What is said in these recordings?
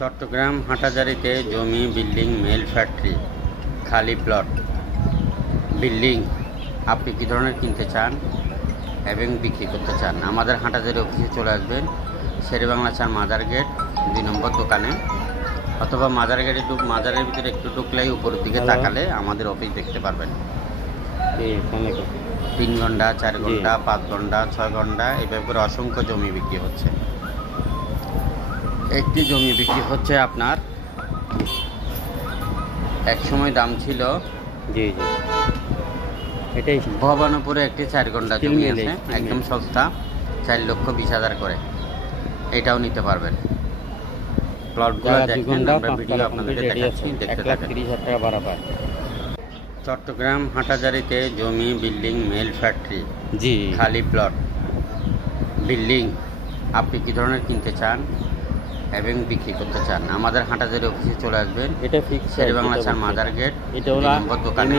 চট্টগ্রাম হাটহাজারীতে জমি, building, mail factory, খালি plot, building আপনি কী ধরনের কিনতে চান এবং বিক্রি করতে চান, আমাদের হাটহাজারী অফিসে চলে আসবেন। শেরেবাংলা 4 মাজার গেট 2 নম্বর দোকানে, অথবা মাজারের ভিতরে একটু ঢুকলেই উপরের দিকে তাকালে আমাদের অফিস দেখতে পারবেন। 3 ঘন্টা, 4 ঘন্টা, 5 ঘন্টা, 6 ঘন্টা এভাবে করে অসংখ্য জমি বিক্রি হচ্ছে। একটি জমি বিক্রি হচ্ছে আপনার, এক সময় দাম ছিল এটাই ভবানীপুরে একটি 4 ঘন্টা জমি আছে, একদম সস্তা, 4,20,000 করে, এটাও নিতে পারবেন। প্লটগুলো দেখেন, আমরা ভিডিও আপনাদেরকে দেখাচ্ছি, দেখতে থাকেন। চট্টগ্রাম হাটহাজারীতে জমি, বিল্ডিং, মেল ফ্যাক্টরি, খালি প্লট, বিল্ডিং আপনি কী ধরনের কিনতে চান এবং বিক্রি করতে চান, আমাদের হাটহাজারী অফিসে চলে আসবেন। এটা ফিক্স শেরেবাংলা 4 মাজার গেট, এটা হলো নম্বর দোকানে,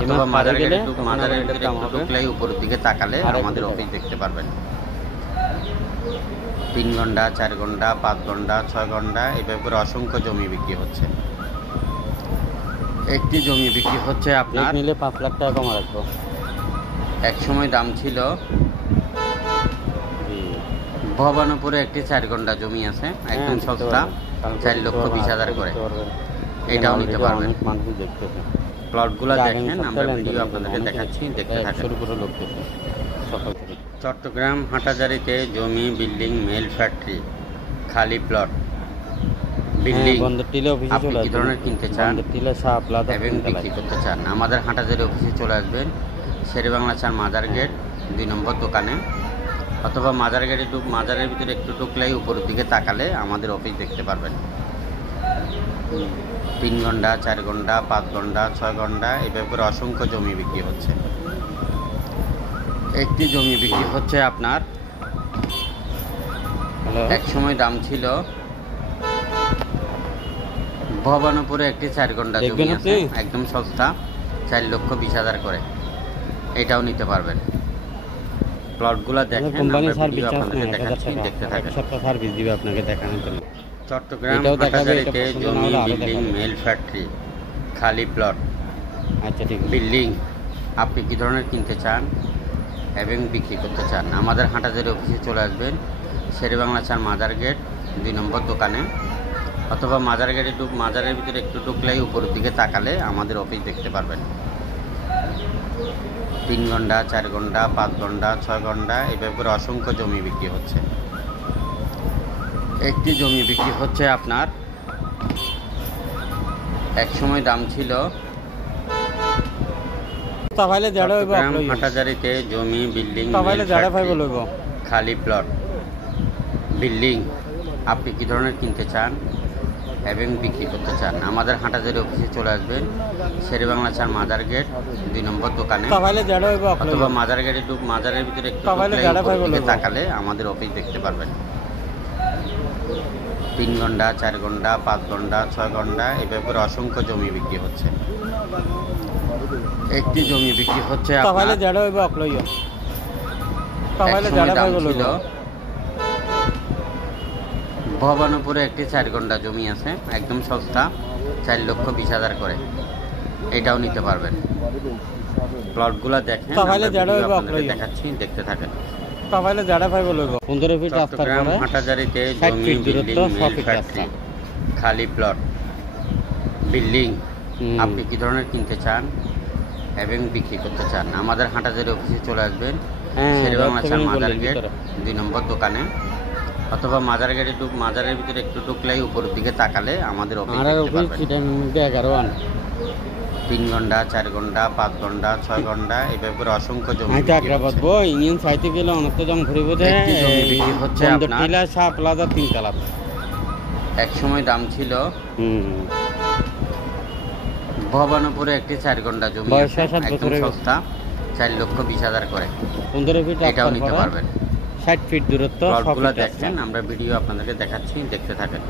অথবা মাজারের ভিতরে একটু ঢুকলেই উপরের দিকে তাকালে আমাদের অফিস দেখতে পারবেন। 3 ঘন্টা, 4 ঘন্টা, 5 ঘন্টা, 6 ঘন্টা এভাবে করে অসংখ্য জমি বিক্রি হচ্ছে। একটি জমি বিক্রি হচ্ছে আপনার, নিলে 5 লাখ টাকা কম রাখবো। এক সময় দাম ছিল ভবানীপুরে একটি 4 ঘন্টা জমি আছে, একদম সস্তা, 4,20,000 করে, এটাও নিতে পারবেন। প্লটগুলো দেখেন, আমরা ভিডিও আপনাদেরকে দেখাচ্ছি, দেখতে থাকেন। চট্টগ্রাম হাটহাজারীতে জমি, বিল্ডিং, মেল ফ্যাক্টরি, খালি প্লট, বিল্ডিং আপনি কী ধরনের কিনতে চান এবং বিক্রি করতে চান, আমাদের হাটহাজারী অফিসে চলে আসবেন। শেরেবাংলা 4 মাজার গেট 2 নম্বর দোকানে, অথবা মাজারের ভিতরে একটু ঢুকলেই উপরের দিকে তাকালে আমাদের অফিস দেখতে পারবেন। 3 ঘন্টা, 4 ঘন্টা, 5 ঘন্টা, 6 ঘন্টা এভাবে করে অসংখ্য জমি বিক্রি হচ্ছে। একটি জমি বিক্রি হচ্ছে আপনার, এক সময় দাম ছিল ভবানীপুরে একটি 4 ঘন্টা জমি আছে, একদম সস্তা, 4,20,000 করে, এটাও নিতে পারবেন। প্লটগুলো দেখেন, আমরা ভিডিও আপনাদেরকে দেখাচ্ছি, দেখতে থাকেন। সার্ভিস দিবে আপনাকে দেখানোর জন্য। চট্টগ্রাম হাটহাজারীতে জমি, বিল্ডিং, মেল ফ্যাক্টরি, খালি প্লট, আচ্ছা ঠিক, বিল্ডিং আপনি কী ধরনের কিনতে চান এবং বিক্রি করতে চান, আমাদের হাটহাজারী অফিসে চলে আসবেন। শেরেবাংলা 4 মাজার গেট 2 নম্বর দোকানে, অথবা মাজারের ভিতরে একটু ঢুকলেই উপরের দিকে তাকালে আমাদের অফিস দেখতে পারবেন। 3 ঘন্টা, 4 ঘন্টা, 5 ঘন্টা, 6 ঘন্টা এভাবে করে অসংখ্য জমি বিক্রি হচ্ছে। একটি জমি বিক্রি হচ্ছে আপনার, এক সময় দাম ছিল চট্টগ্রাম হাটহাজারীতে জমি, বিল্ডিং, খালি প্লট, বিল্ডিং আপনি কী ধরনের কিনতে চান এবং বিক্রি করতে চান, আমাদের হাটহাজারী অফিসে চলে আসবেন। শেরেবাংলা 4 মাজার গেট 2 নম্বর দোকানে, অথবা মাজারের ভিতরে একটু ঢুকলেই তাকালে আমাদের অফিস দেখতে পারবেন। 3 ঘন্টা, 4 ঘন্টা, 5 ঘন্টা, 6 ঘন্টা এভাবে করে অসংখ্য জমি বিক্রি হচ্ছে। একটি জমি বিক্রি হচ্ছে আপনার, এক সময় দাম ছিল ভবানীপুরে একটি 4 ঘন্টা জমি আছে, একদম সস্তা, 4,20,000 করে, এটাও নিতে পারবেন। প্লটগুলো দেখেন, আমরা ভিডিও আপনাদেরকে দেখাচ্ছি, দেখতে থাকেন। চট্টগ্রাম হাটহাজারীতে জমি, বিল্ডিং, মেল ফ্যাক্টরি, খালি প্লট, বিল্ডিং আপনি কী ধরনের কিনতে চান এবং বিক্রি করতে চান, আমাদের হাটহাজারী অফিসে চলে আসবেন। শেরেবাংলা 4 মাজার গেট 2 নম্বর দোকানে, অথবা মাজারের ভিতরে একটু ঢুকলেই উপরের দিকে তাকালে আমাদের অফিস দেখতে পারবেন। 3 ঘন্টা, 4 ঘন্টা, 5 ঘন্টা, 6 ঘন্টা এভাবে করে অসংখ্য জমি বিক্রি হচ্ছে আপনার, এক সময় দাম ছিল ভবানীপুরে একটি 4 ঘন্টা জমি আছে, একদম সস্তা, 4,20,000 করে, এটাও নিতে পারবেন। 60 ফিট দূরত্ব, প্লটগুলো দেখেন, আমরা ভিডিও আপনাদেরকে দেখাচ্ছি, দেখতে থাকেন।